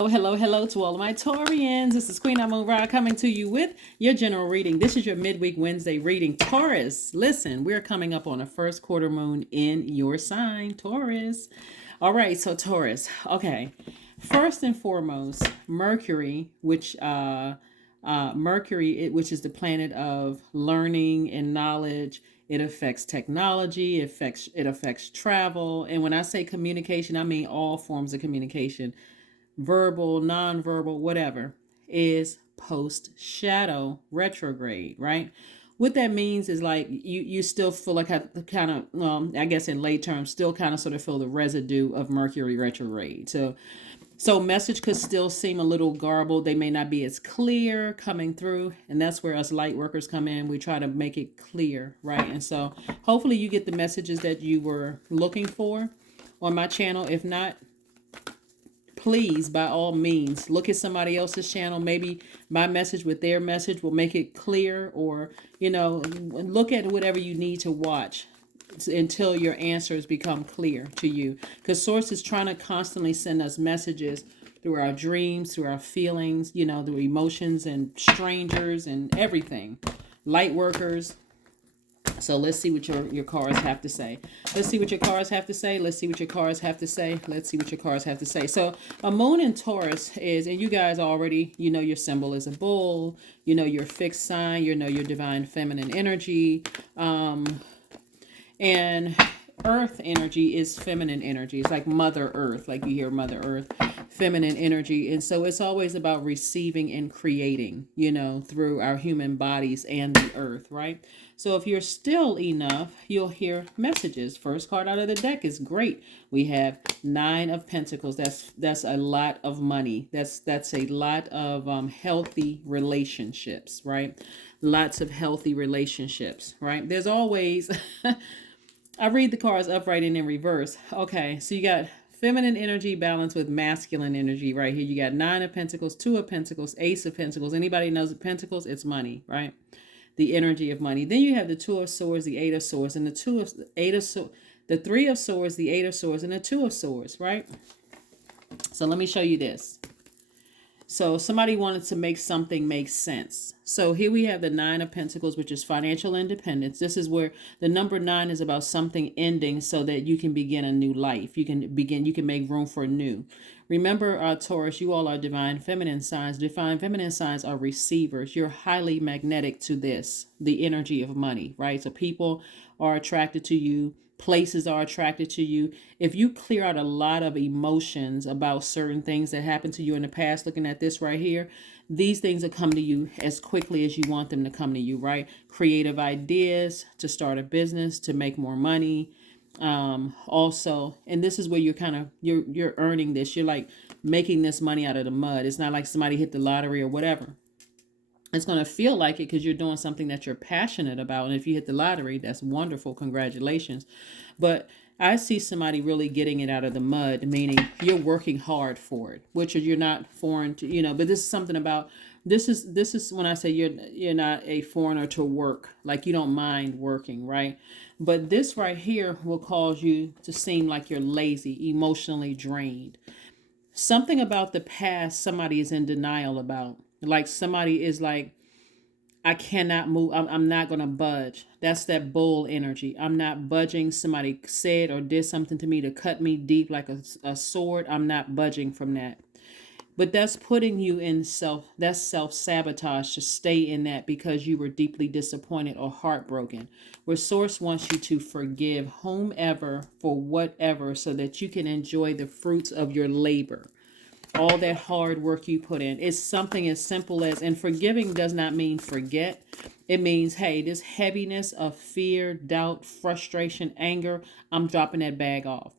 Oh, hello, hello to all of my Taurians. This is Queen Amun Ra coming to you with your general reading. This is your midweek Wednesday reading. Taurus, listen, we're coming up on a first quarter moon in your sign, Taurus. All right, so Taurus. Okay, first and foremost, Mercury, which is the planet of learning and knowledge. It affects technology. It affects travel. And when I say communication, I mean all forms of communication, verbal, nonverbal, whatever, is post shadow retrograde, right? What that means is like you still feel like kind of I guess in lay terms still kind of sort of feel the residue of Mercury retrograde. So message could still seem a little garbled. They may not be as clear coming through, and that's where us light workers come in. We try to make it clear, right? And so hopefully you get the messages that you were looking for on my channel. If not, please, by all means, look at somebody else's channel. Maybe my message with their message will make it clear, or, look at whatever you need to watch until your answers become clear to you. Because Source is trying to constantly send us messages through our dreams, through our feelings, through emotions and strangers and everything. Light workers. So let's see what your cards have to say. Let's see what your cards have to say. Let's see what your cards have to say. Let's see what your cards have to say. So a moon in Taurus is, and you guys already, your symbol is a bull. Your fixed sign. Your divine feminine energy. And earth energy is feminine energy. It's like Mother Earth, like you hear Mother Earth, feminine energy. And so it's always about receiving and creating, through our human bodies and the earth, right? So if you're still enough, you'll hear messages. First card out of the deck is great. We have 9 of Pentacles. That's a lot of money. That's a lot of healthy relationships, right? Lots of healthy relationships, right? There's always I read the cards upright and in reverse. Okay, so you got feminine energy balanced with masculine energy right here. You got 9 of Pentacles, 2 of Pentacles, Ace of Pentacles. Anybody knows the Pentacles? It's money, right? The energy of money. Then you have the 2 of Swords, the 8 of Swords, and the 3 of Swords, the 8 of Swords, and the 2 of Swords, right? So let me show you this. So somebody wanted to make something make sense. So here we have the 9 of Pentacles, which is financial independence. This is where the number 9 is about something ending so that you can begin a new life. You can make room for new. Remember, Taurus, you all are divine feminine signs. Divine feminine signs are receivers. You're highly magnetic to this, the energy of money, right? So people are attracted to you. Places are attracted to you. If you clear out a lot of emotions about certain things that happened to you in the past, looking at this right here, these things will come to you as quickly as you want them to come to you, right? Creative ideas to start a business, to make more money. Also, and this is where you're earning this. You're like making this money out of the mud. It's not like somebody hit the lottery or whatever. It's going to feel like it because you're doing something that you're passionate about. And if you hit the lottery, that's wonderful. Congratulations. But I see somebody really getting it out of the mud, meaning you're working hard for it, which you're not foreign to, but this is something about, this is when I say you're not a foreigner to work, like you don't mind working, right? But this right here will cause you to seem like you're lazy, emotionally drained. Something about the past somebody is in denial about. Like somebody is like, I cannot move. I'm not going to budge. That's that bull energy. I'm not budging. Somebody said or did something to me to cut me deep like a sword. I'm not budging from that. But that's putting you in that's self-sabotage to stay in that because you were deeply disappointed or heartbroken. Where Source wants you to forgive whomever for whatever so that you can enjoy the fruits of your labor. All that hard work you put in. It's something as simple as, and forgiving does not mean forget. It means, hey, this heaviness of fear, doubt, frustration, anger, I'm dropping that bag off.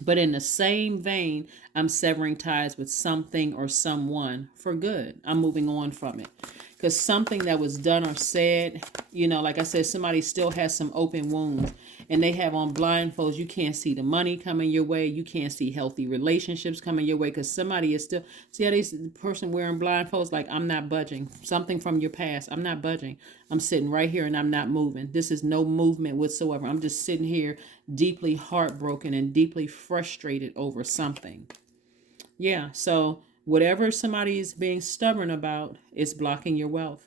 But in the same vein, I'm severing ties with something or someone for good. I'm moving on from it. Because something that was done or said, like I said, somebody still has some open wounds and they have on blindfolds. You can't see the money coming your way. You can't see healthy relationships coming your way because somebody is still, see how this person wearing blindfolds, like, I'm not budging. Something from your past, I'm not budging. I'm sitting right here and I'm not moving. This is no movement whatsoever. I'm just sitting here deeply heartbroken and deeply frustrated over something. Yeah. So whatever somebody is being stubborn about is blocking your wealth.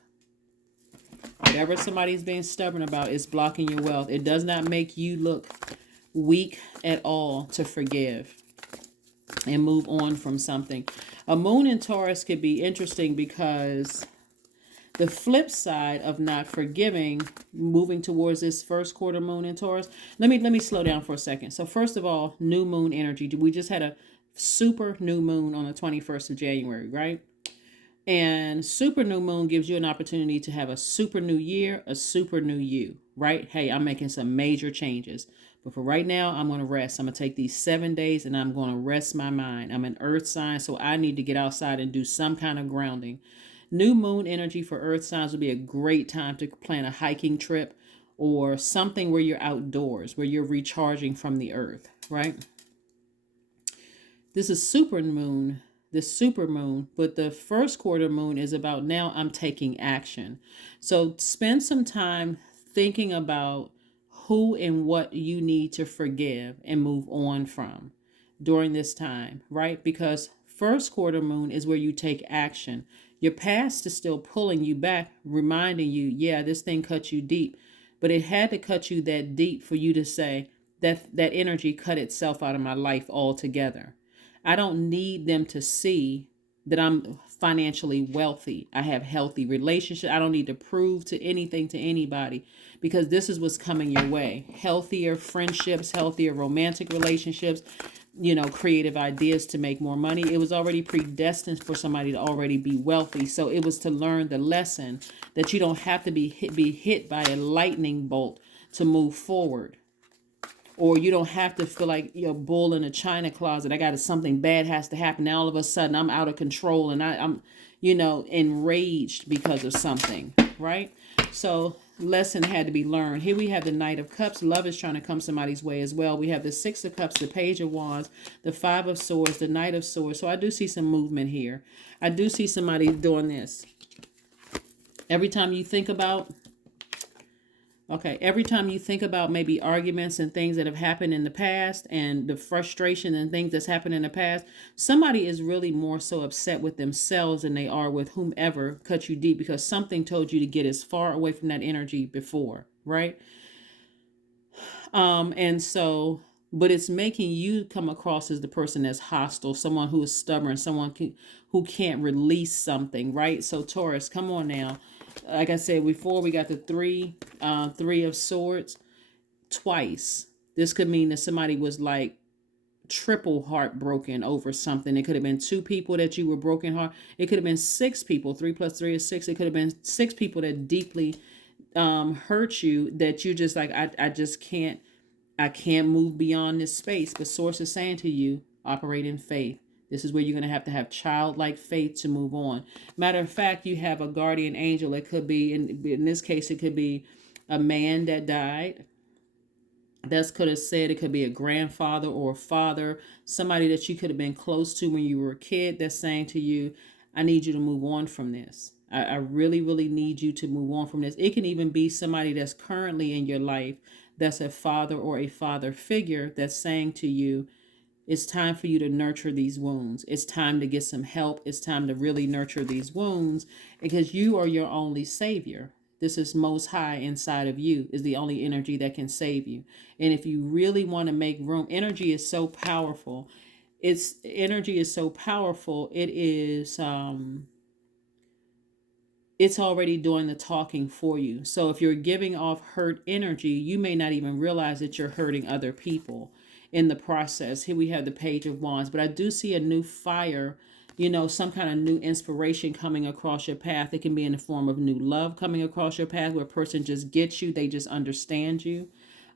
Whatever somebody is being stubborn about is blocking your wealth. It does not make you look weak at all to forgive and move on from something. A moon in Taurus could be interesting because the flip side of not forgiving, moving towards this first quarter moon in Taurus. Let me slow down for a second. So first of all, new moon energy. We just had a super new moon on the 21st of January, right? And super new moon gives you an opportunity to have a super new year, a super new you, right? Hey, I'm making some major changes. But for right now, I'm going to rest. I'm going to take these 7 days and I'm going to rest my mind. I'm an earth sign, so I need to get outside and do some kind of grounding. New moon energy for earth signs would be a great time to plan a hiking trip or something where you're outdoors, where you're recharging from the earth, right? This is super moon, this super moon, but the first quarter moon is about now I'm taking action. So spend some time thinking about who and what you need to forgive and move on from during this time, right? Because first quarter moon is where you take action. Your past is still pulling you back, reminding you, yeah, this thing cut you deep, but it had to cut you that deep for you to say that energy cut itself out of my life altogether. I don't need them to see that I'm financially wealthy. I have healthy relationships. I don't need to prove to anything to anybody because this is what's coming your way. Healthier friendships, healthier romantic relationships, creative ideas to make more money. It was already predestined for somebody to already be wealthy. So it was to learn the lesson that you don't have to be hit by a lightning bolt to move forward. Or you don't have to feel like you're a bull in a china closet. Something bad has to happen. Now all of a sudden I'm out of control and I'm enraged because of something, right? So lesson had to be learned. Here we have the Knight of Cups. Love is trying to come somebody's way as well. We have the Six of Cups, the Page of Wands, the Five of Swords, the Knight of Swords. So I do see some movement here. I do see somebody doing this. Every time you think about maybe arguments and things that have happened in the past and the frustration and things that's happened in the past, somebody is really more so upset with themselves than they are with whomever cut you deep because something told you to get as far away from that energy before, right? But it's making you come across as the person that's hostile, someone who is stubborn, who can't release something, right? So Taurus, come on now. Like I said before, we got the three of swords twice. This could mean that somebody was like triple heartbroken over something. It could have been two people that you were broken heart. It could have been six people. 3 plus 3 is 6. It could have been 6 people that deeply hurt you that you just like, I can't move beyond this space. But Source is saying to you, operate in faith. This is where you're going to have childlike faith to move on. Matter of fact, you have a guardian angel. It could be, in this case, it could be a man that died. That could have said it could be a grandfather or a father, somebody that you could have been close to when you were a kid that's saying to you, I need you to move on from this. I really, really need you to move on from this. It can even be somebody that's currently in your life that's a father or a father figure that's saying to you, it's time for you to nurture these wounds. It's time to get some help. It's time to really nurture these wounds because you are your only savior. This is most high inside of you is the only energy that can save you. And if you really want to make room, energy is so powerful. Energy is so powerful. It's already doing the talking for you. So if you're giving off hurt energy, you may not even realize that you're hurting other people in the process. Here we have the Page of Wands, but I do see a new fire, some kind of new inspiration coming across your path. It can be in the form of new love coming across your path where a person just gets you, they just understand you.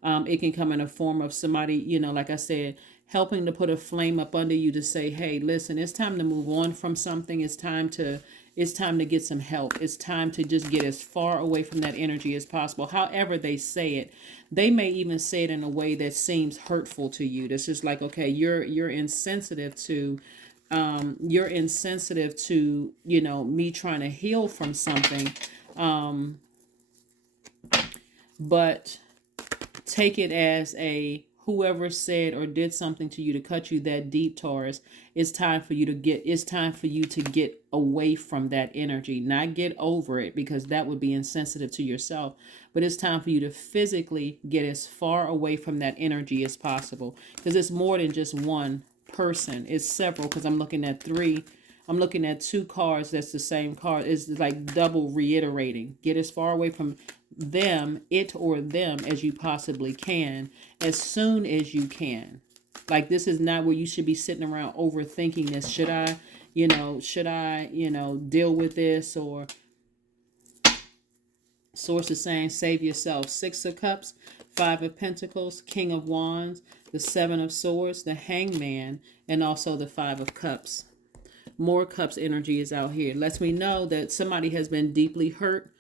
It can come in a form of somebody, like I said, helping to put a flame up under you to say, hey, listen, it's time to move on from something. It's time to get some help. It's time to just get as far away from that energy as possible. However they say it, they may even say it in a way that seems hurtful to you. That's just like, okay, you're insensitive to me trying to heal from something. But take it as whoever said or did something to you to cut you that deep, Taurus, it's time for you to get away from that energy. Not get over it, because that would be insensitive to yourself, but it's time for you to physically get as far away from that energy as possible, because it's more than just one person. It's several, because I'm looking at three. I'm looking at two cards that's the same card. It's like double reiterating. Get as far away from them, it or them, as you possibly can, as soon as you can. Like, this is not where you should be sitting around overthinking this. Should I deal with this? Or Source is saying, save yourself. 6 of Cups, 5 of Pentacles, King of Wands, the 7 of Swords, the Hangman, and also the 5 of Cups. More Cups energy is out here. It lets me know that somebody has been deeply hurt.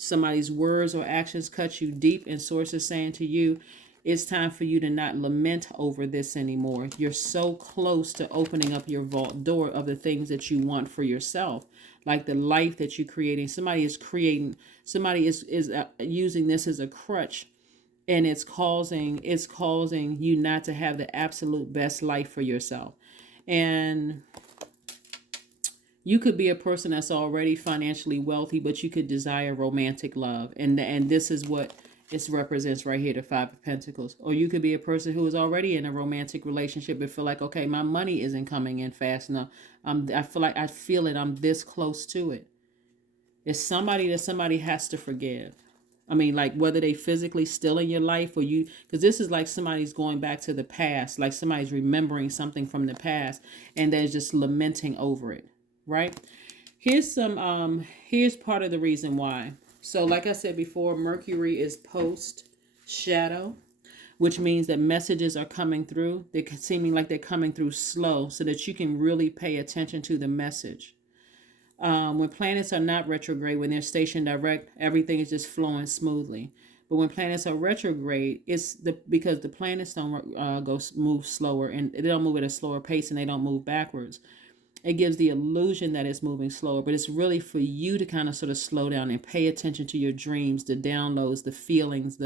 Somebody's words or actions cut you deep, and Source is saying to you, it's time for you to not lament over this anymore. You're so close to opening up your vault door of the things that you want for yourself, like the life that you're creating. Somebody is using this as a crutch, and it's causing you not to have the absolute best life for yourself. And you could be a person that's already financially wealthy, but you could desire romantic love. And this is what it represents right here, the 5 of Pentacles. Or you could be a person who is already in a romantic relationship and feel like, okay, my money isn't coming in fast enough. I feel it. I'm this close to it. It's somebody that somebody has to forgive. I mean, like, whether they physically still in your life, or you, because this is like somebody's going back to the past, like somebody's remembering something from the past and they're just lamenting over it. Right? Here's part of the reason why. So like I said before, Mercury is post shadow, which means that messages are coming through. They're seeming like they're coming through slow, so that you can really pay attention to the message. When planets are not retrograde, when they're stationed direct, everything is just flowing smoothly. But when planets are retrograde, it's because the planets don't move slower, and they don't move at a slower pace, and they don't move backwards. It gives the illusion that it's moving slower, but it's really for you to kind of sort of slow down and pay attention to your dreams, the downloads, the feelings,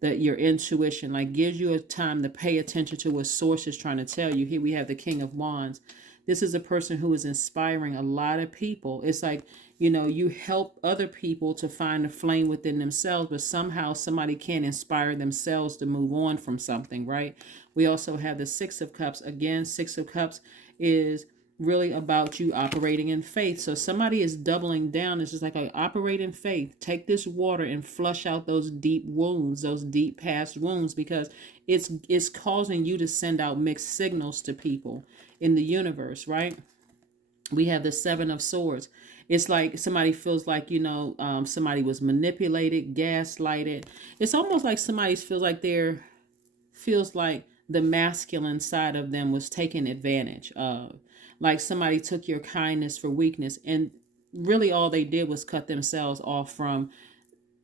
your intuition. Like, gives you a time to pay attention to what Source is trying to tell you. Here we have the King of Wands. This is a person who is inspiring a lot of people. It's like, you help other people to find a flame within themselves, but somehow somebody can't inspire themselves to move on from something, right? We also have the 6 of Cups. Again, 6 of Cups is really about you operating in faith. So somebody is doubling down. It's just like, I operate in faith. Take this water and flush out those deep wounds, those deep past wounds, because it's causing you to send out mixed signals to people in the universe, right? We have the 7 of Swords. It's like somebody feels like, somebody was manipulated, gaslighted. It's almost like somebody feels like the masculine side of them was taken advantage of. Like somebody took your kindness for weakness, and really all they did was cut themselves off from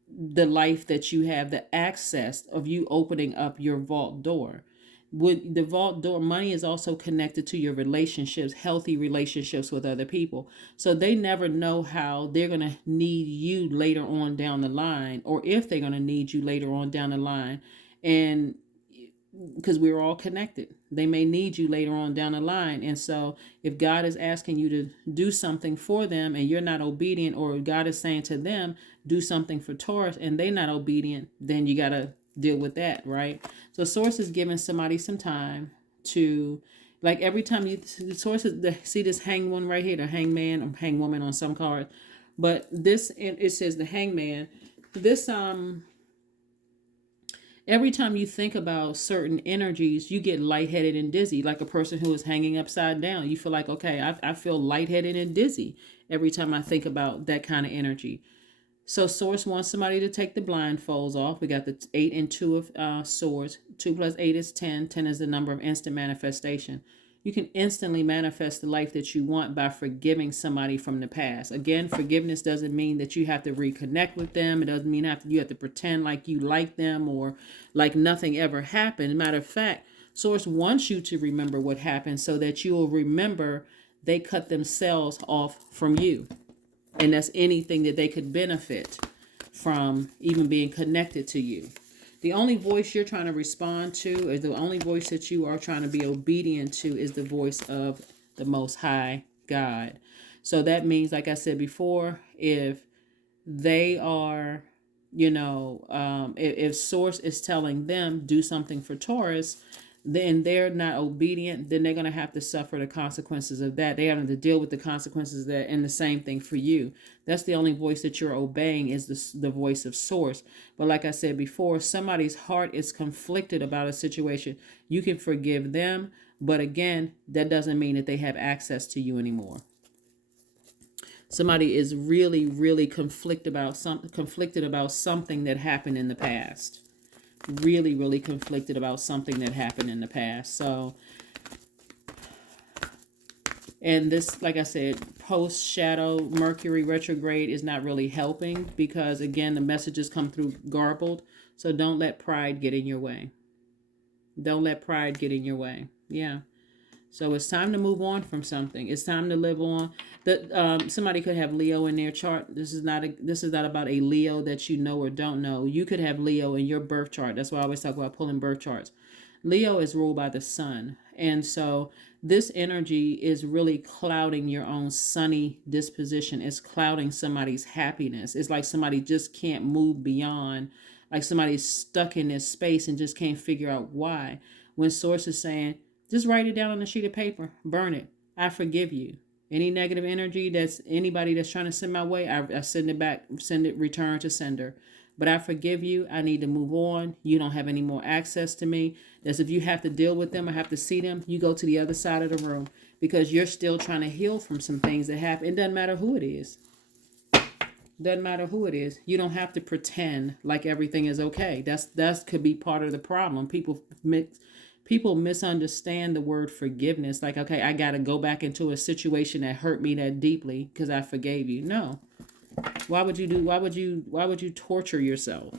the life that you have, the access of you opening up your vault door. With the vault door, money is also connected to your relationships, healthy relationships with other people. So they never know how they're going to need you later on down the line, or if they're going to need you later on down the line. And because we're all connected, they may need you later on down the line. And so if God is asking you to do something for them and you're not obedient, or God is saying to them, do something for Taurus, and they're not obedient, then you got to deal with that, right? So Source is giving somebody some time to, like, every time you, the Source see this hangman right here, the hangman or hangwoman on some cards, but this, it says the hangman. This, every time you think about certain energies, you get lightheaded and dizzy, like a person who is hanging upside down. You feel like, okay, I feel lightheaded and dizzy every time I think about that kind of energy. So Source wants somebody to take the blindfolds off. We got the 8 and 2 of Swords. 2 plus 8 is 10. 10 is the number of instant manifestation. You can instantly manifest the life that you want by forgiving somebody from the past. Again, forgiveness doesn't mean that you have to reconnect with them. It doesn't mean you have to pretend like you like them or like nothing ever happened. Matter of fact, Source wants you to remember what happened so that you will remember they cut themselves off from you. And that's anything that they could benefit from, even being connected to you. The only voice you're trying to respond to, or the only voice that you are trying to be obedient to, is the voice of the Most High God. So that means, like I said before, if they are, if Source is telling them do something for Taurus, then they're not obedient, then they're going to have to suffer the consequences of that. They're going to deal with the consequences of that, and the same thing for you. That's the only voice that you're obeying, is the voice of Source. But like I said before, somebody's heart is conflicted about a situation. You can forgive them, but again, that doesn't mean that they have access to you anymore. Somebody is really, really conflicted about something that happened in the past. Really, really conflicted about something that happened in the past. So, and this, like I said, post shadow Mercury retrograde is not really helping, because again, the messages come through garbled. So don't let pride get in your way. Don't let pride get in your way. Yeah. So it's time to move on from something. It's time to live on. Somebody could have Leo in their chart. This is not about a Leo that you know or don't know. You could have Leo in your birth chart. That's why I always talk about pulling birth charts. Leo is ruled by the sun. And so this energy is really clouding your own sunny disposition. It's clouding somebody's happiness. It's like somebody just can't move beyond, like somebody's stuck in this space and just can't figure out why. When Source is saying, just write it down on a sheet of paper, burn it. I forgive you. Any negative energy that's anybody that's trying to send my way, I send it back, return to sender. But I forgive you. I need to move on. You don't have any more access to me. That's if you have to deal with them or have to see them, you go to the other side of the room, because you're still trying to heal from some things that happen. It doesn't matter who it is. Doesn't matter who it is. You don't have to pretend like everything is okay. That could be part of the problem. People misunderstand the word forgiveness. Like, okay, I got to go back into a situation that hurt me that deeply because I forgave you. No. Why would you torture yourself?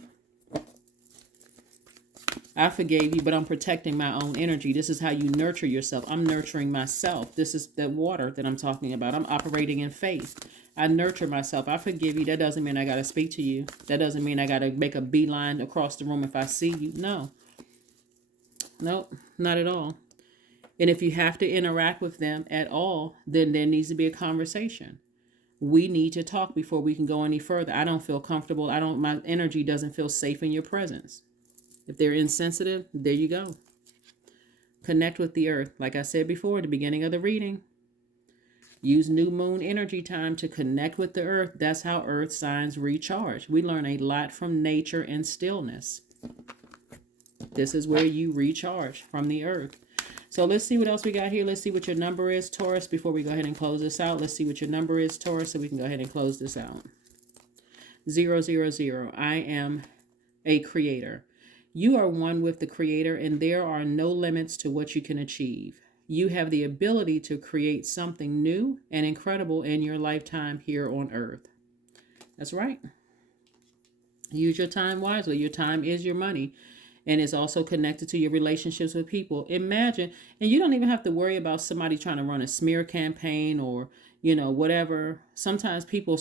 I forgave you, but I'm protecting my own energy. This is how you nurture yourself. I'm nurturing myself. This is the water that I'm talking about. I'm operating in faith. I nurture myself. I forgive you. That doesn't mean I got to speak to you. That doesn't mean I got to make a beeline across the room if I see you. No. Nope, not at all. And if you have to interact with them at all, then there needs to be a conversation. We need to talk before we can go any further. I don't feel comfortable. My energy doesn't feel safe in your presence. If they're insensitive, there you go. Connect with the earth. Like I said before at the beginning of the reading, use new moon energy time to connect with the earth. That's how earth signs recharge. We learn a lot from nature and stillness. This is where you recharge from the earth. So let's see what else we got here. Let's see what your number is, Taurus, before we go ahead and close this out. Let's see what your number is, Taurus, so we can go ahead and close this out. 000. I am a creator. You are one with the Creator, and there are no limits to what you can achieve. You have the ability to create something new and incredible in your lifetime here on earth. That's right. Use your time wisely. Your time is your money. And it's also connected to your relationships with people. Imagine, and you don't even have to worry about somebody trying to run a smear campaign or, whatever. Sometimes people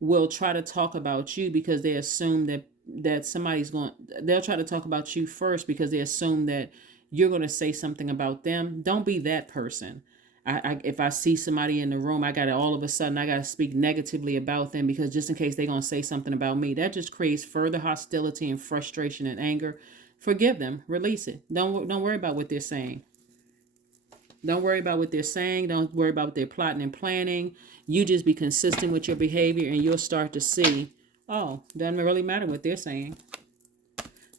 will try to talk about you because they assume that they'll try to talk about you first because they assume that you're going to say something about them. Don't be that person. If I see somebody in the room, I got to speak negatively about them because just in case they're going to say something about me. That just creates further hostility and frustration and anger. Forgive them. Release it. Don't worry about what they're saying. Don't worry about what they're saying. Don't worry about what they're plotting and planning. You just be consistent with your behavior and you'll start to see, doesn't really matter what they're saying.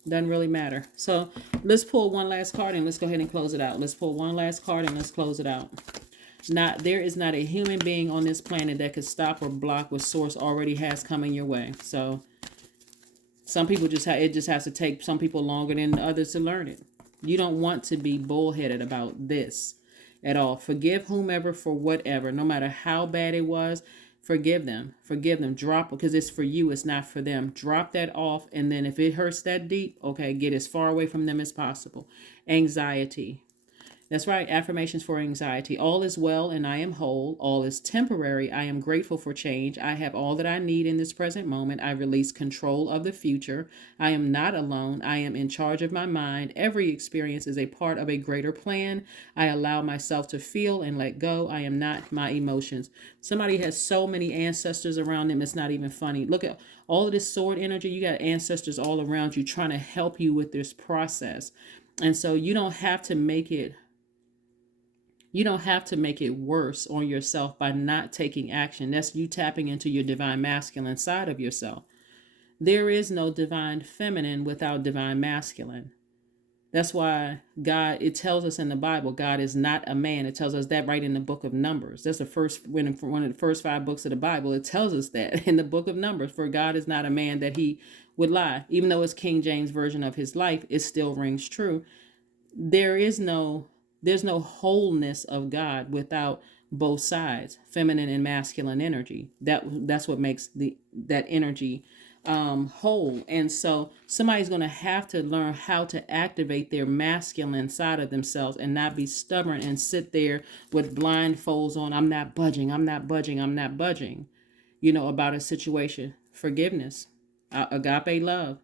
Doesn't really matter. So let's pull one last card and let's go ahead and close it out. Let's pull one last card and let's close it out. There is not a human being on this planet that could stop or block what Source already has coming your way. So some people it just has to take some people longer than others to learn it. You don't want to be bullheaded about this at all. Forgive whomever for whatever, no matter how bad it was. Forgive them. Drop, because it's for you. It's not for them. Drop that off. And then if it hurts that deep, okay, get as far away from them as possible. Anxiety. That's right. Affirmations for anxiety. All is well and I am whole. All is temporary. I am grateful for change. I have all that I need in this present moment. I release control of the future. I am not alone. I am in charge of my mind. Every experience is a part of a greater plan. I allow myself to feel and let go. I am not my emotions. Somebody has so many ancestors around them, it's not even funny. Look at all of this sword energy. You got ancestors all around you trying to help you with this process. And so you don't have to make it worse on yourself by not taking action. That's you tapping into your divine masculine side of yourself. There is no divine feminine without divine masculine. That's why God, it tells us in the Bible, God is not a man. It tells us that right in the book of Numbers. That's the first, one of the first 5 books of the Bible. It tells us that in the book of Numbers, for God is not a man that he would lie. Even though it's King James version of his life, it still rings true. There's no wholeness of God without both sides, feminine and masculine energy. That's what makes that energy whole. And so somebody's going to have to learn how to activate their masculine side of themselves and not be stubborn and sit there with blindfolds on. I'm not budging. I'm not budging. I'm not budging. About a situation. Forgiveness, agape love,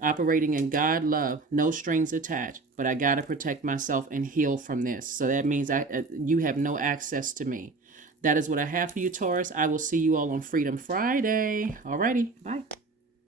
operating in God love, no strings attached, but I got to protect myself and heal from this. So that means you have no access to me. That is what I have for you, Taurus. I will see you all on Freedom Friday. Alrighty, bye.